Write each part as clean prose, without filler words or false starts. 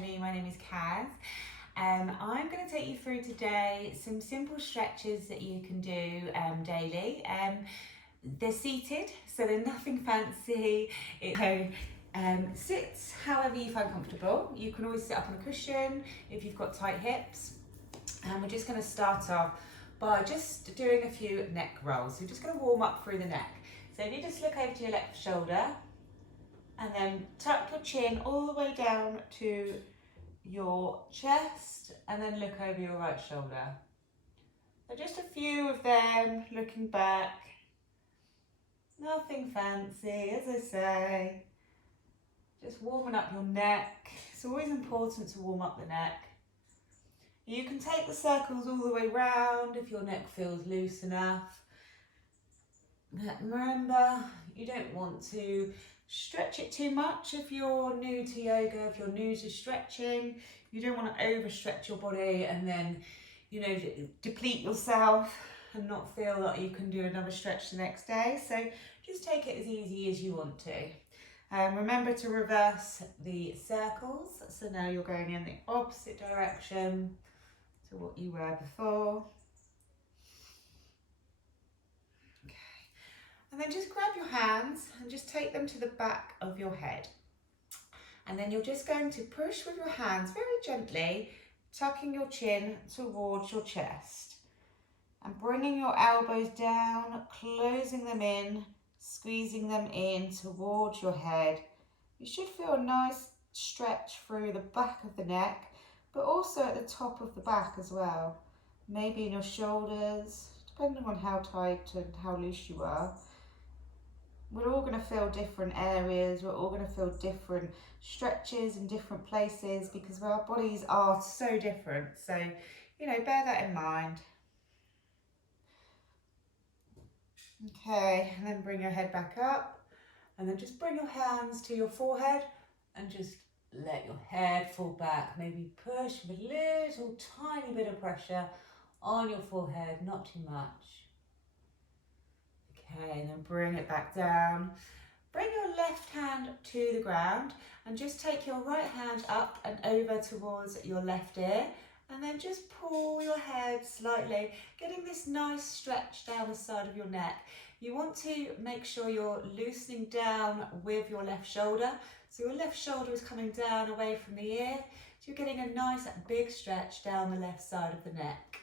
My name is Kaz. I'm going to take you through today some simple stretches that you can do daily. They're seated, so they're nothing fancy. Sit however you find comfortable. You can always sit up on a cushion if you've got tight hips. And we're just going to start off by just doing a few neck rolls. So we're just going to warm up through the neck. So if you just look over to your left shoulder and then tuck your chin all the way down to your chest and then look over your right shoulder. So just a few of them, looking back. Nothing fancy, as I say. Just warming up your neck. It's always important to warm up the neck. You can take the circles all the way round if your neck feels loose enough. Remember, you don't want to stretch it too much if you're new to yoga, if you're new to stretching. You don't want to overstretch your body and then, deplete yourself and not feel that you can do another stretch the next day. So just take it as easy as you want to. Remember to reverse the circles. So now you're going in the opposite direction to what you were before. And then just grab your hands and just take them to the back of your head. And then you're just going to push with your hands very gently, tucking your chin towards your chest. And bringing your elbows down, closing them in, squeezing them in towards your head. You should feel a nice stretch through the back of the neck, but also at the top of the back as well. Maybe in your shoulders, depending on how tight and how loose you are. We're all going to feel different areas, we're all going to feel different stretches in different places because our bodies are so different. So, bear that in mind. Okay, and then bring your head back up and then just bring your hands to your forehead and just let your head fall back. Maybe push with a little tiny bit of pressure on your forehead, not too much. Okay, and then bring it back down. Bring your left hand to the ground and just take your right hand up and over towards your left ear and then just pull your head slightly, getting this nice stretch down the side of your neck. You want to make sure you're loosening down with your left shoulder. So your left shoulder is coming down away from the ear. So you're getting a nice big stretch down the left side of the neck.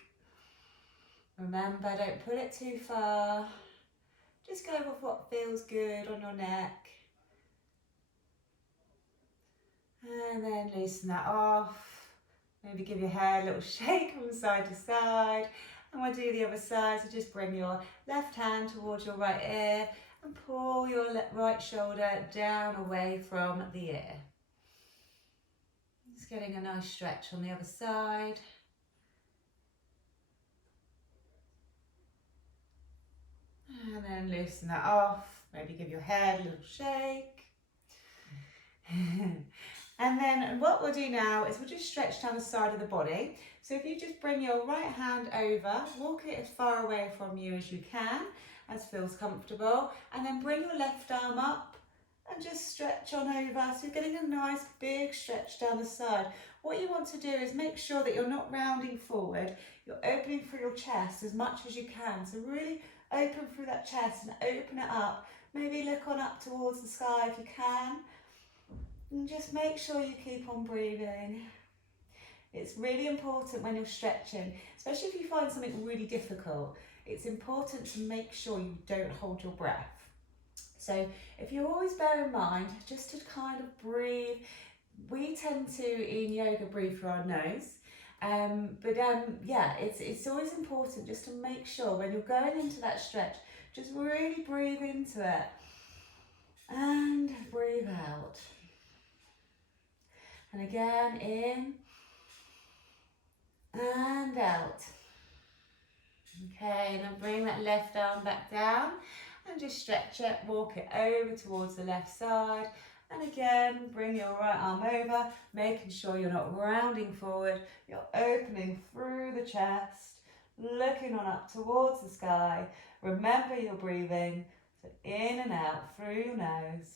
Remember, don't pull it too far. Just go with what feels good on your neck. And then loosen that off. Maybe give your hair a little shake from side to side. And we'll do the other side. So just bring your left hand towards your right ear and pull your right shoulder down away from the ear. Just getting a nice stretch on the other side. And then loosen that off, maybe give your head a little shake. And then what we'll do now is we'll just stretch down the side of the body. So if you just bring your right hand over, walk it as far away from you as you can, as feels comfortable. And then bring your left arm up and just stretch on over. So you're getting a nice big stretch down the side. What you want to do is make sure that you're not rounding forward. You're opening through your chest as much as you can. So really open through that chest and open it up. Maybe look on up towards the sky if you can. And just make sure you keep on breathing. It's really important when you're stretching, especially if you find something really difficult. It's important to make sure you don't hold your breath. So if you always bear in mind, just to kind of breathe, we tend to in yoga breathe through our nose. It's always important just to make sure when you're going into that stretch, just really breathe into it and breathe out. And again, in and out. Okay, and then bring that left arm back down and just stretch it, walk it over towards the left side. And again, bring your right arm over, making sure you're not rounding forward. You're opening through the chest, looking on up towards the sky. Remember you're breathing, so in and out through your nose.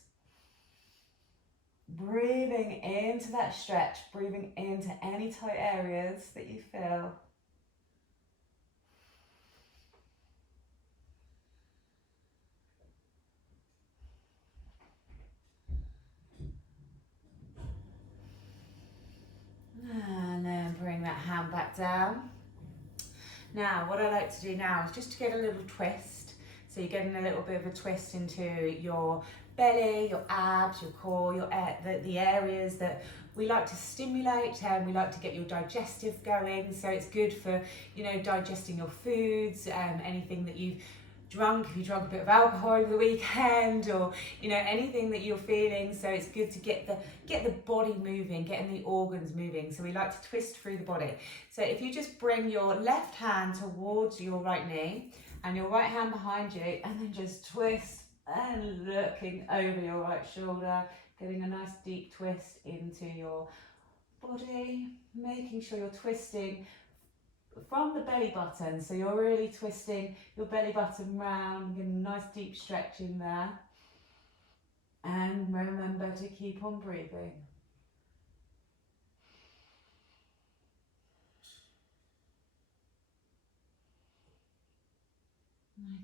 Breathing into that stretch, breathing into any tight areas that you feel. And then bring that hand back down. Now, what I like to do now is just to get a little twist. So you're getting a little bit of a twist into your belly, your abs, your core, the areas that we like to stimulate, and we like to get your digestive going. So it's good for, digesting your foods, anything that you've drunk, if you drank a bit of alcohol over the weekend, or anything that you're feeling. So it's good to get the body moving, getting the organs moving. So we like to twist through the body. So if you just bring your left hand towards your right knee and your right hand behind you, and then just twist and looking over your right shoulder, getting a nice deep twist into your body, making sure you're twisting from the belly button. So you're really twisting your belly button round, getting a nice deep stretch in there. And remember to keep on breathing.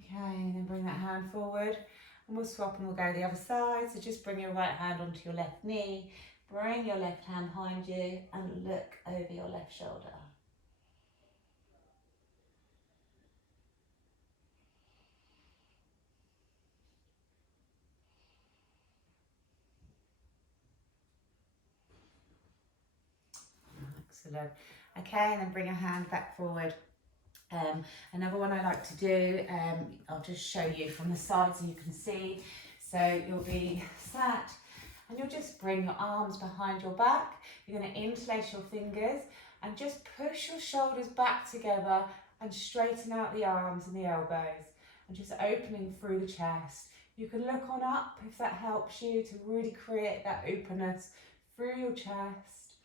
Okay, and then bring that hand forward, and we'll swap and we'll go the other side. So just bring your right hand onto your left knee, bring your left hand behind you, and look over your left shoulder. Excellent. Okay, and then bring your hand back forward. Another one I like to do, I'll just show you from the side so you can see. So you'll be sat and you'll just bring your arms behind your back. You're going to interlace your fingers and just push your shoulders back together and straighten out the arms and the elbows, and just opening through the chest. You can look on up if that helps you to really create that openness through your chest.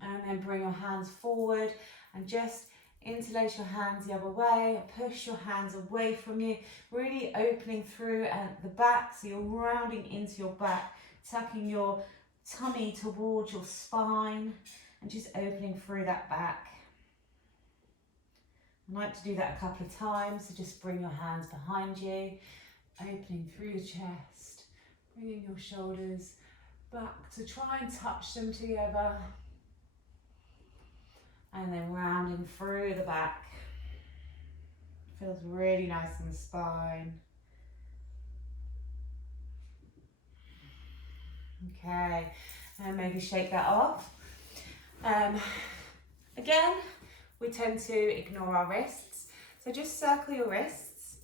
And then bring your hands forward and just interlace your hands the other way, push your hands away from you, really opening through at the back, so you're rounding into your back, tucking your tummy towards your spine and just opening through that back. I like to do that a couple of times, so just bring your hands behind you, opening through the chest, bringing your shoulders back to try and touch them together. And then rounding through the back. Feels really nice in the spine. Okay, and maybe shake that off. Again, we tend to ignore our wrists. So just circle your wrists.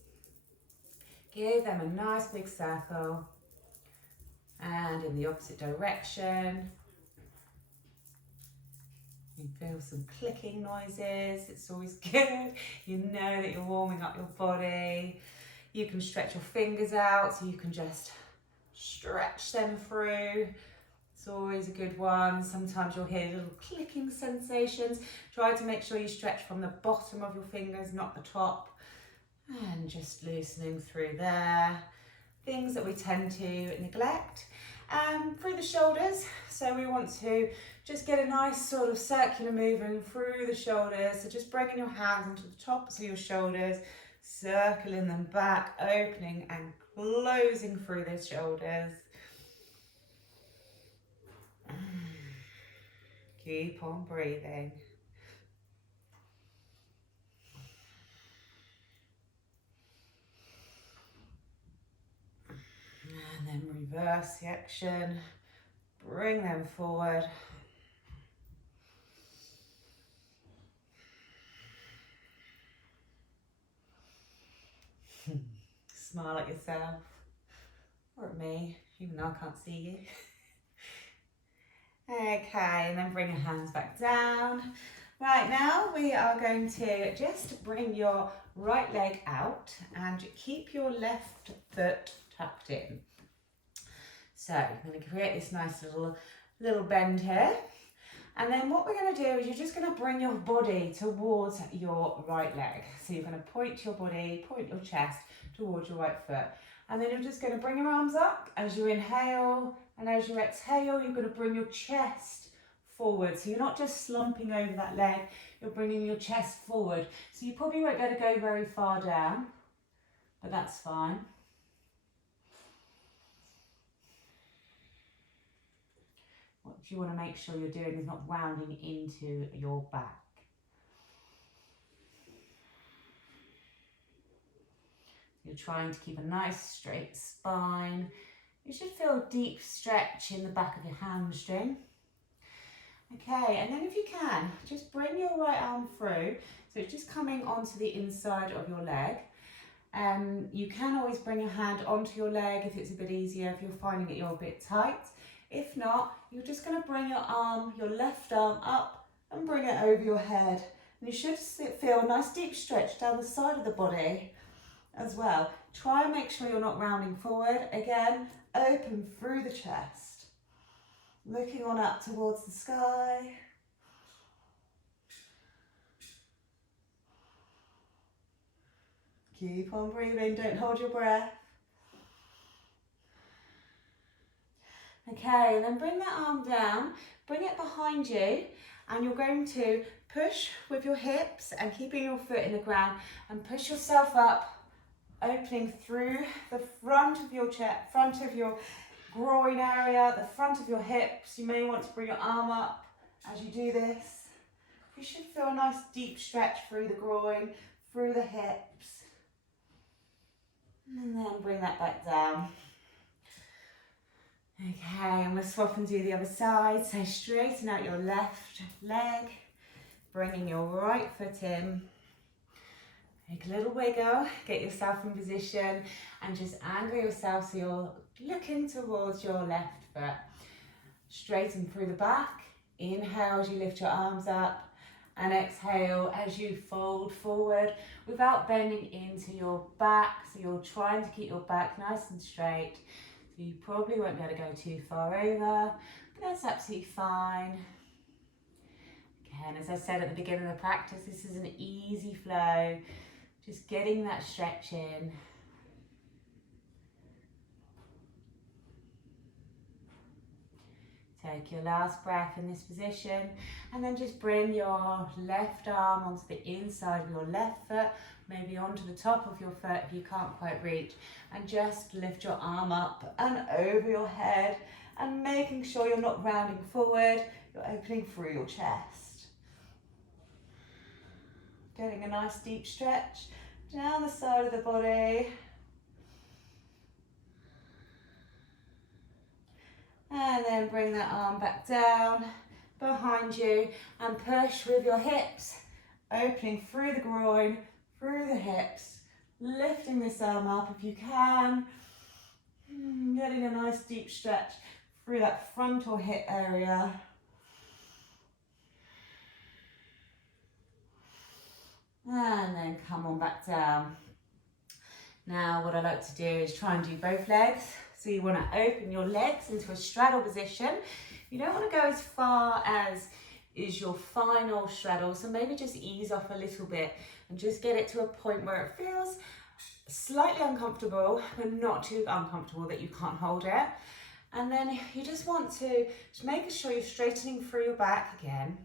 Give them a nice big circle. And in the opposite direction. You feel some clicking noises, it's always good. You know that you're warming up your body. You can stretch your fingers out, so you can just stretch them through. It's always a good one. Sometimes you'll hear little clicking sensations. Try to make sure you stretch from the bottom of your fingers, not the top. And just loosening through there. Things that we tend to neglect. Through the shoulders, so we want to just get a nice sort of circular movement through the shoulders. So just bringing your hands onto the tops of your shoulders, circling them back, opening and closing through the shoulders. Keep on breathing. And then reverse the action. Bring them forward. Smile at yourself, or at me, even though I can't see you. Okay, and then bring your hands back down. Right, now we are going to just bring your right leg out and keep your left foot tucked in. So I'm going to create this nice little bend here. And then what we're going to do is you're just going to bring your body towards your right leg. So you're going to point your body, point your chest towards your right foot. And then you're just going to bring your arms up as you inhale, and as you exhale, you're going to bring your chest forward. So you're not just slumping over that leg, you're bringing your chest forward. So you probably won't be able to go very far down, but that's fine. What you want to make sure you're doing is not rounding into your back. You're trying to keep a nice straight spine. You should feel a deep stretch in the back of your hamstring. Okay, and then if you can, just bring your right arm through. So it's just coming onto the inside of your leg. You can always bring your hand onto your leg if it's a bit easier, if you're finding that you're a bit tight. If not, you're just going to bring your arm, your left arm up and bring it over your head. And you should feel a nice deep stretch down the side of the body as well. Try and make sure you're not rounding forward. Again, open through the chest. Looking on up towards the sky. Keep on breathing, don't hold your breath. Okay, and then bring that arm down, bring it behind you, and you're going to push with your hips and keeping your foot in the ground and push yourself up, opening through the front of your chest, front of your groin area, the front of your hips. You may want to bring your arm up as you do this. You should feel a nice deep stretch through the groin, through the hips. And then bring that back down. Okay, and we'll swap and do the other side. So straighten out your left leg, bringing your right foot in. Take a little wiggle, get yourself in position and just angle yourself so you're looking towards your left foot. Straighten through the back. Inhale as you lift your arms up, and exhale as you fold forward without bending into your back. So you're trying to keep your back nice and straight. So you probably won't be able to go too far over, but that's absolutely fine. Again, as I said at the beginning of the practice, this is an easy flow. Just getting that stretch in. Take your last breath in this position, and then just bring your left arm onto the inside of your left foot, maybe onto the top of your foot if you can't quite reach, and just lift your arm up and over your head, and making sure you're not rounding forward, you're opening through your chest. Getting a nice deep stretch down the side of the body. And then bring that arm back down behind you and push with your hips, opening through the groin, through the hips, lifting this arm up if you can. Getting a nice deep stretch through that frontal hip area. And then come on back down. Now what I like to do is try and do both legs. So you want to open your legs into a straddle position. You don't want to go as far as is your final straddle, so maybe just ease off a little bit and just get it to a point where it feels slightly uncomfortable, but not too uncomfortable that you can't hold it. And then you just want to just make sure you're straightening through your back again.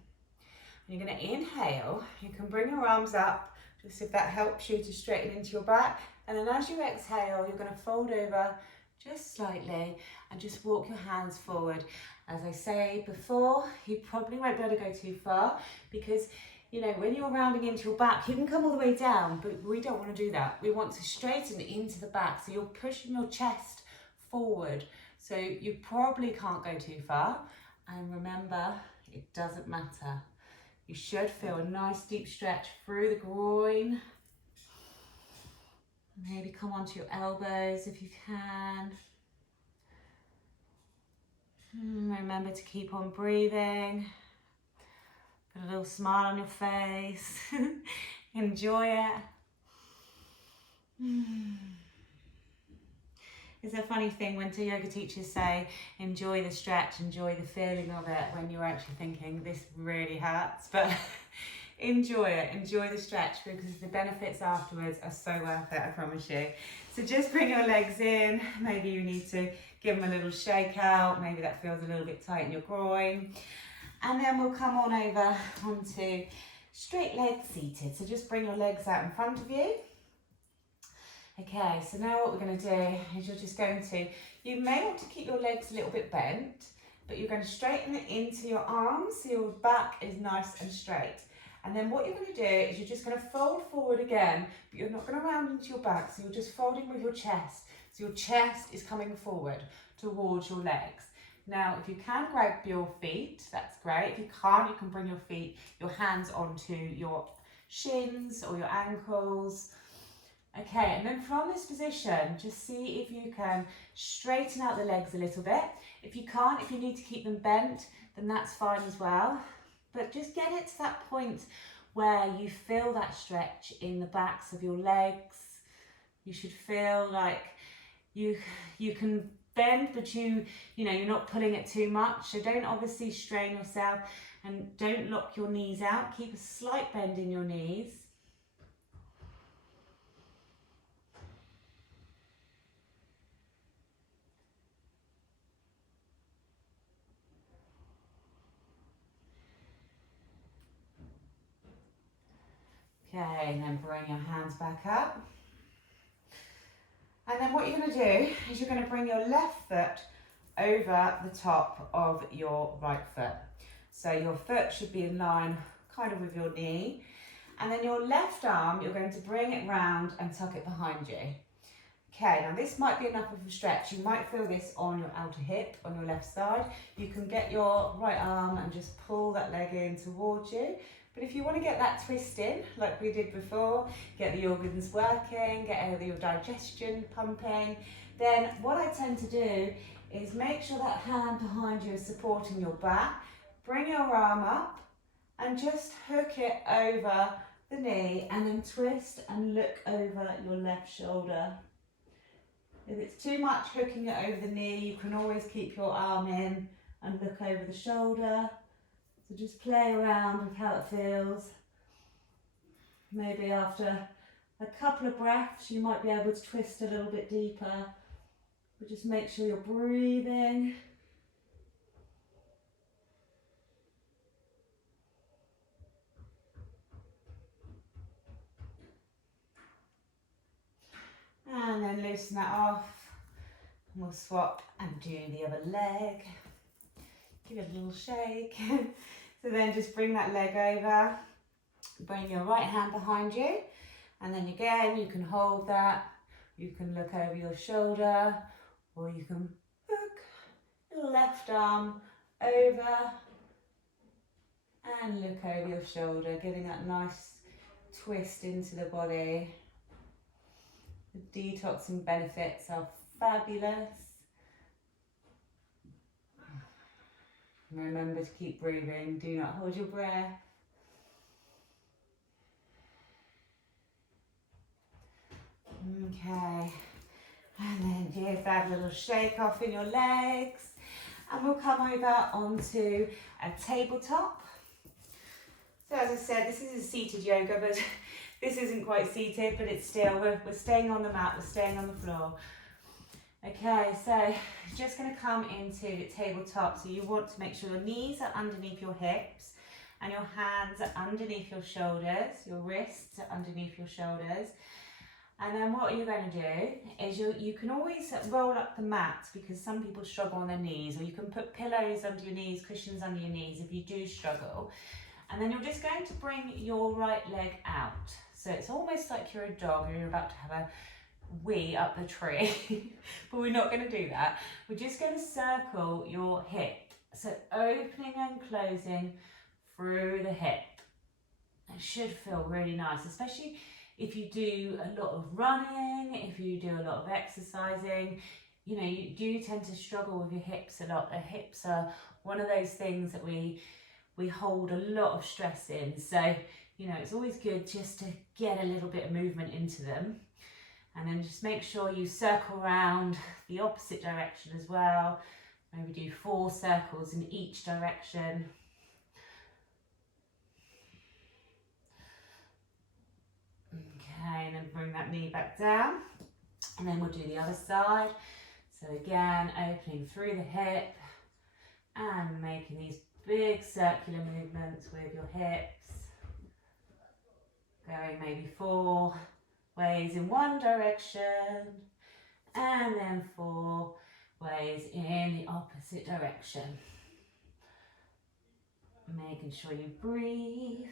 And you're going to inhale. You can bring your arms up, just if that helps you to straighten into your back. And then as you exhale, you're going to fold over just slightly and just walk your hands forward. As I say before, you probably won't be able to go too far because, you know, when you're rounding into your back, you can come all the way down, but we don't want to do that. We want to straighten into the back. So you're pushing your chest forward. So you probably can't go too far. And remember, it doesn't matter. You should feel a nice deep stretch through the groin. Maybe come onto your elbows if you can. Remember to keep on breathing. Put a little smile on your face. Enjoy it. It's a funny thing when two yoga teachers say, enjoy the stretch, enjoy the feeling of it, when you're actually thinking, this really hurts, but enjoy it, enjoy the stretch, because the benefits afterwards are so worth it, I promise you. So just bring your legs in, maybe you need to give them a little shake out, maybe that feels a little bit tight in your groin. And then we'll come on over onto straight legs seated. So just bring your legs out in front of you. Okay, so now what we're going to do is you're just going to, you may want to keep your legs a little bit bent, but you're going to straighten it into your arms so your back is nice and straight. And then what you're going to do is you're just going to fold forward again, but you're not going to round into your back, so you're just folding with your chest. So your chest is coming forward towards your legs. Now, if you can grab your feet, that's great. If you can't, you can bring your feet, your hands onto your shins or your ankles. Okay, and then from this position, just see if you can straighten out the legs a little bit. If you can't, if you need to keep them bent, then that's fine as well. But just get it to that point where you feel that stretch in the backs of your legs. You should feel like you can bend, but you're not pulling it too much. So don't obviously strain yourself and don't lock your knees out. Keep a slight bend in your knees. Okay, and then bring your hands back up. And then what you're going to do is you're going to bring your left foot over the top of your right foot. So your foot should be in line kind of with your knee. And then your left arm, you're going to bring it round and tuck it behind you. Okay, now this might be enough of a stretch. You might feel this on your outer hip, on your left side. You can get your right arm and just pull that leg in towards you. But if you want to get that twist in, like we did before, get the organs working, get your digestion pumping, then what I tend to do is make sure that hand behind you is supporting your back. Bring your arm up and just hook it over the knee and then twist and look over your left shoulder. If it's too much hooking it over the knee, you can always keep your arm in and look over the shoulder. So just play around with how it feels. Maybe after a couple of breaths, you might be able to twist a little bit deeper. But just make sure you're breathing. And then loosen that off. And we'll swap and do the other leg. Give it a little shake. So then just bring that leg over. Bring your right hand behind you. And then again, you can hold that. You can look over your shoulder, or you can hook your left arm over and look over your shoulder, getting that nice twist into the body. The detoxing benefits are fabulous. Remember to keep breathing, do not hold your breath. Okay, and then give that little shake off in your legs. And we'll come over onto a tabletop. So as I said, this is a seated yoga, but this isn't quite seated, but it's still, we're staying on the mat, we're staying on the floor. Okay, so just going to come into tabletop. So you want to make sure your knees are underneath your hips and your hands are underneath your shoulders, your wrists are underneath your shoulders. And then what you're going to do is you can always roll up the mat, because some people struggle on their knees, or you can put pillows under your knees, cushions under your knees if you do struggle. And then you're just going to bring your right leg out. So it's almost like you're a dog and you're about to have a wee up the tree, but we're not going to do that. We're just going to circle your hip. So opening and closing through the hip. It should feel really nice, especially if you do a lot of running, if you do a lot of exercising. You know, you do tend to struggle with your hips a lot. The hips are one of those things that we hold a lot of stress in. So, you know, it's always good just to get a little bit of movement into them. And then just make sure you circle around the opposite direction as well. Maybe do 4 circles in each direction. Okay, and then bring that knee back down. And then we'll do the other side. So again, opening through the hip and making these big circular movements with your hips. Going maybe 4 ways in one direction and then 4 ways in the opposite direction. Making sure you breathe.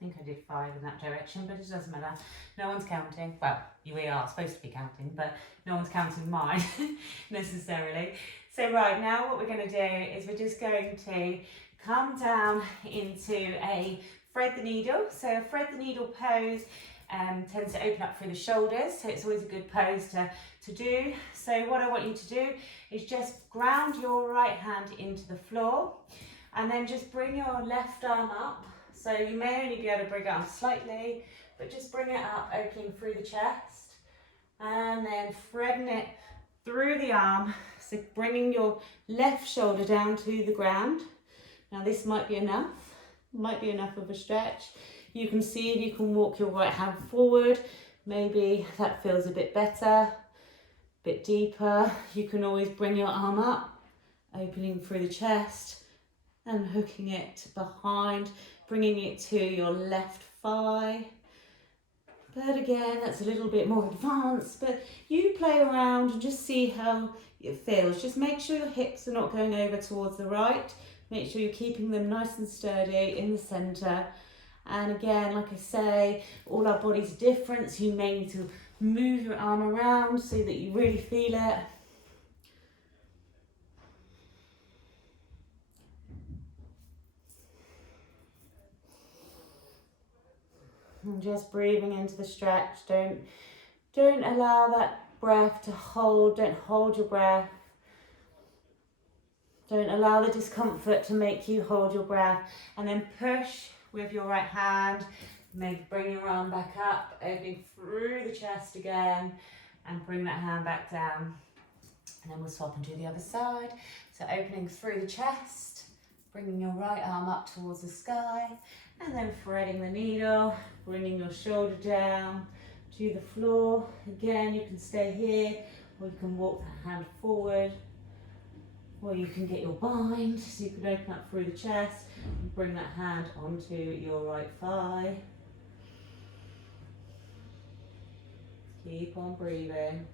I think I did 5 in that direction, but it doesn't matter. No one's counting. Well, we are supposed to be counting, but no one's counting mine necessarily. So right now what we're going to do is we're just going to come down into a thread the needle. So a thread the needle pose tends to open up through the shoulders, so it's always a good pose to do. So what I want you to do is just ground your right hand into the floor and then just bring your left arm up. So you may only be able to bring it up slightly, but just bring it up, opening through the chest and then threading it through the arm. So bringing your left shoulder down to the ground. Now this might be enough of a stretch. You can see if you can walk your right hand forward. Maybe that feels a bit better, a bit deeper. You can always bring your arm up, opening through the chest and hooking it behind, bringing it to your left thigh. But again, that's a little bit more advanced, but you play around and just see how it feels. Just make sure your hips are not going over towards the right. Make sure you're keeping them nice and sturdy in the center. And again, like I say, all our bodies are different, so you may need to move your arm around so that you really feel it. And just breathing into the stretch. Don't allow that breath to hold. Don't hold your breath. Don't allow the discomfort to make you hold your breath. And then push with your right hand. Maybe bring your arm back up, opening through the chest again, and bring that hand back down. And then we'll swap and do the other side. So opening through the chest, bringing your right arm up towards the sky, and then threading the needle, bringing your shoulder down to the floor. Again, you can stay here, or you can walk the hand forward, or you can get your bind, so you can open up through the chest and bring that hand onto your right thigh. Keep on breathing.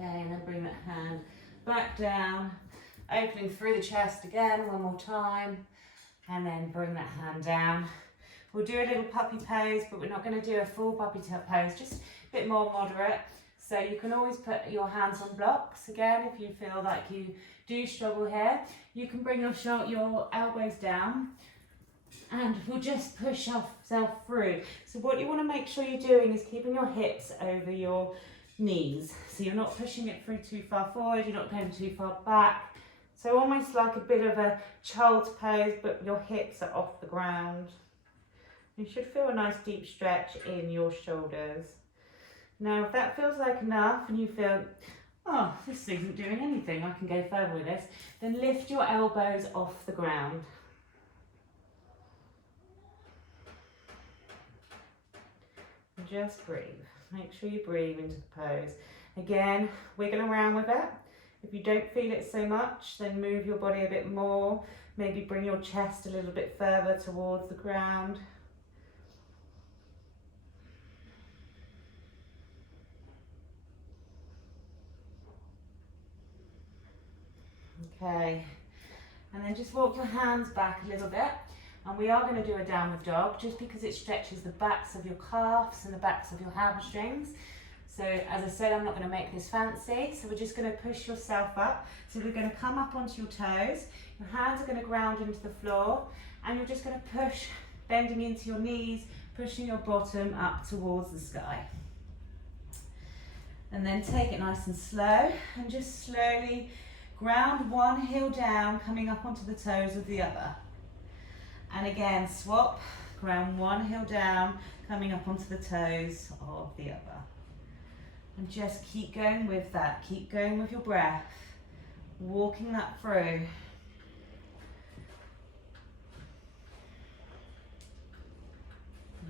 Okay, and then bring that hand back down, opening through the chest again, one more time, and then bring that hand down. We'll do a little puppy pose, but we're not going to do a full puppy pose, just a bit more moderate. So you can always put your hands on blocks. Again, if you feel like you do struggle here, you can bring your elbows down, and we'll just push ourselves through. So what you want to make sure you're doing is keeping your hips over your knees. So you're not pushing it through too far forward, you're not going too far back. So almost like a bit of a child's pose, but your hips are off the ground. You should feel a nice deep stretch in your shoulders. Now, if that feels like enough and you feel, oh, this isn't doing anything, I can go further with this, then lift your elbows off the ground. And just breathe. Make sure you breathe into the pose. Again, wiggle around with it. If you don't feel it so much, then move your body a bit more. Maybe bring your chest a little bit further towards the ground. Okay, and then just walk your hands back a little bit. And we are going to do a downward dog just because it stretches the backs of your calves and the backs of your hamstrings. So as I said, I'm not going to make this fancy. So we're just going to push yourself up. So we're going to come up onto your toes. Your hands are going to ground into the floor and you're just going to push bending into your knees, pushing your bottom up towards the sky. And then take it nice and slow and just slowly ground one heel down, coming up onto the toes of the other. And again, swap, ground one heel down, coming up onto the toes of the other. And just keep going with that, keep going with your breath, walking that through.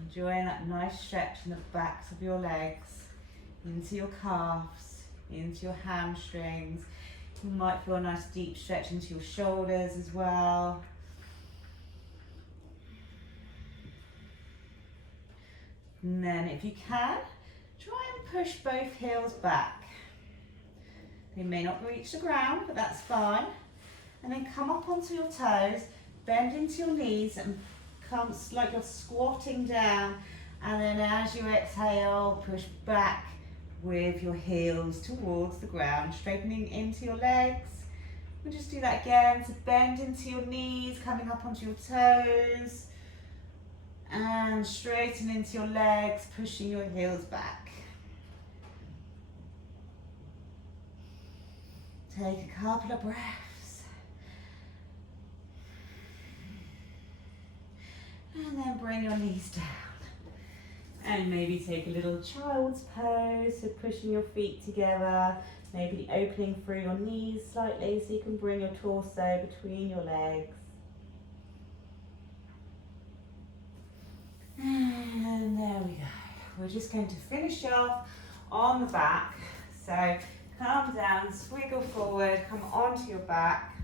Enjoying that nice stretch in the backs of your legs, into your calves, into your hamstrings. You might feel a nice deep stretch into your shoulders as well. And then if you can, try and push both heels back. They may not reach the ground, but that's fine. And then come up onto your toes, bend into your knees and come like you're squatting down. And then as you exhale, push back with your heels towards the ground, straightening into your legs. We'll just do that again. So bend into your knees, coming up onto your toes. And straighten into your legs, pushing your heels back. Take a couple of breaths. And then bring your knees down. And maybe take a little child's pose, so pushing your feet together, maybe opening through your knees slightly so you can bring your torso between your legs. And there we go. We're just going to finish off on the back. So come down, swiggle forward, come onto your back.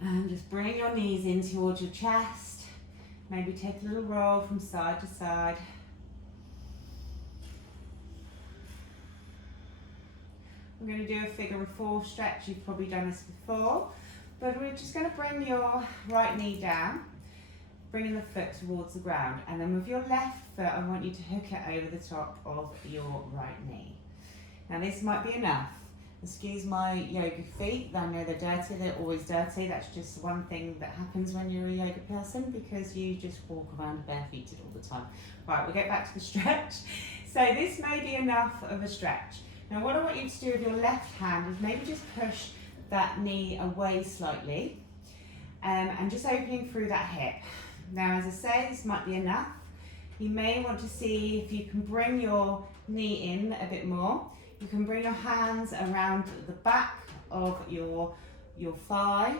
And just bring your knees in towards your chest. Maybe take a little roll from side to side. We're going to do a figure of four stretch. You've probably done this before. But we're just going to bring your right knee down, bringing the foot towards the ground. And then with your left foot, I want you to hook it over the top of your right knee. Now this might be enough. Excuse my yoga feet, I know they're dirty, they're always dirty. That's just one thing that happens when you're a yoga person because you just walk around barefooted all the time. Right, we'll get back to the stretch. So this may be enough of a stretch. Now what I want you to do with your left hand is maybe just push that knee away slightly and just opening through that hip. Now as I say, this might be enough. You may want to see if you can bring your knee in a bit more. You can bring your hands around the back of your thigh,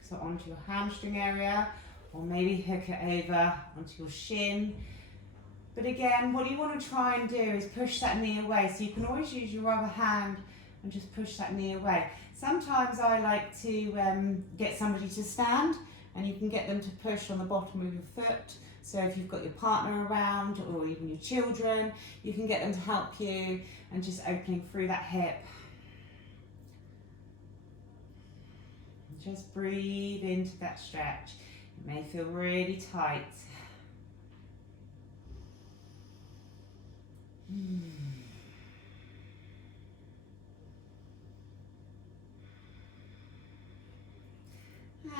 so onto your hamstring area, or maybe hook it over onto your shin. But again, what you want to try and do is push that knee away. So you can always use your other hand and just push that knee away. Sometimes I like to get somebody to stand, and you can get them to push on the bottom of your foot. So if you've got your partner around or even your children, you can get them to help you and just opening through that hip. Just breathe into that stretch. It may feel really tight.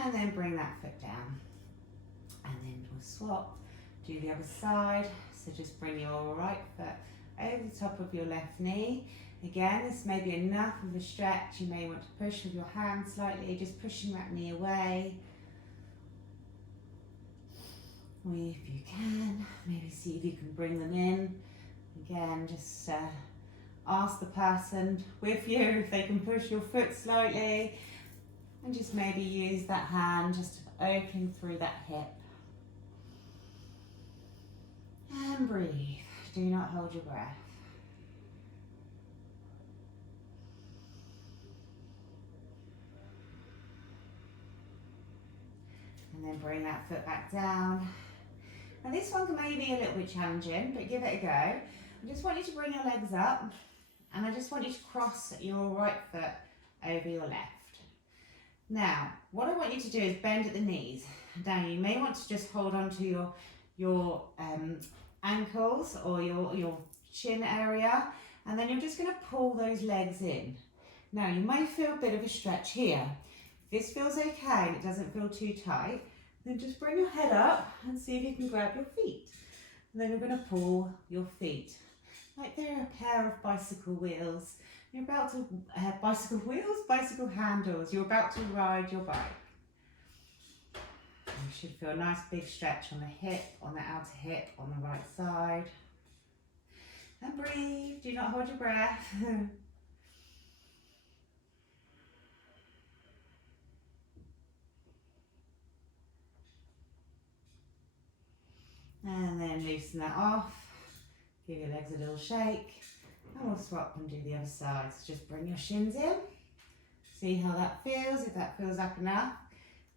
And then bring that foot down. And then we'll swap, do the other side. So just bring your right foot over the top of your left knee. Again, this may be enough of a stretch. You may want to push with your hand slightly, just pushing that knee away. Or if you can, maybe see if you can bring them in. Again, just ask the person with you if they can push your foot slightly. And just maybe use that hand just opening through that hip. And breathe. Do not hold your breath. And then bring that foot back down. Now this one may be a little bit challenging, but give it a go. I just want you to bring your legs up, and I just want you to cross your right foot over your left. Now, what I want you to do is bend at the knees. Now you may want to just hold on to your ankles or your chin area, and then you're just going to pull those legs in. Now you may feel a bit of a stretch here. If this feels okay and it doesn't feel too tight, Then just bring your head up and see if you can grab your feet. And then you're going to pull your feet like they're a pair of bicycle wheels. You're about to, bicycle wheels, bicycle handles. You're about to ride your bike. You should feel a nice big stretch on the hip, on the outer hip, on the right side. And breathe, do not hold your breath. And then loosen that off. Give your legs a little shake. And we'll swap and do the other side. So just bring your shins in. See how that feels. If that feels up enough,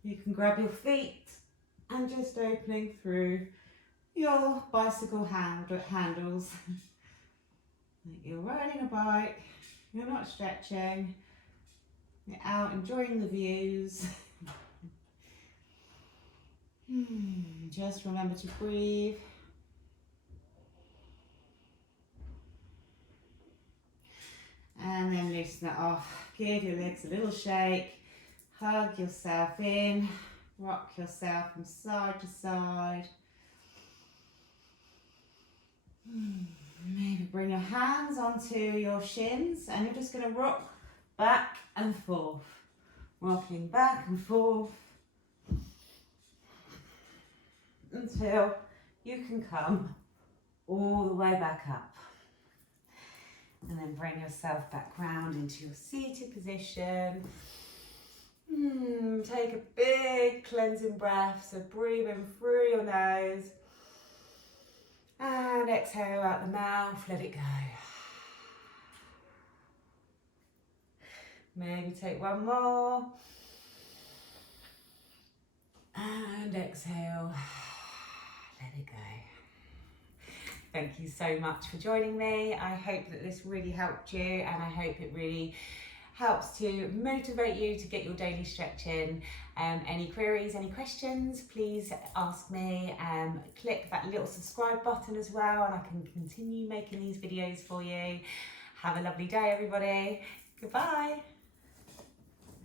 you can grab your feet and just opening through your bicycle handles. Like you're riding a bike, you're not stretching, you're out enjoying the views. Just remember to breathe. And then loosen it off. Give your legs a little shake. Hug yourself in. Rock yourself from side to side. Maybe bring your hands onto your shins and you're just going to rock back and forth. Rocking back and forth until you can come all the way back up. And then bring yourself back round into your seated position. Take a big cleansing breath, so breathe in through your nose. And exhale out the mouth, let it go. Maybe take one more. And exhale, let it go. Thank you so much for joining me. I hope that this really helped you, and I hope it really helps to motivate you to get your daily stretch in. Any queries, any questions, please ask me. Click that little subscribe button as well, and I can continue making these videos for you. Have a lovely day, everybody. Goodbye.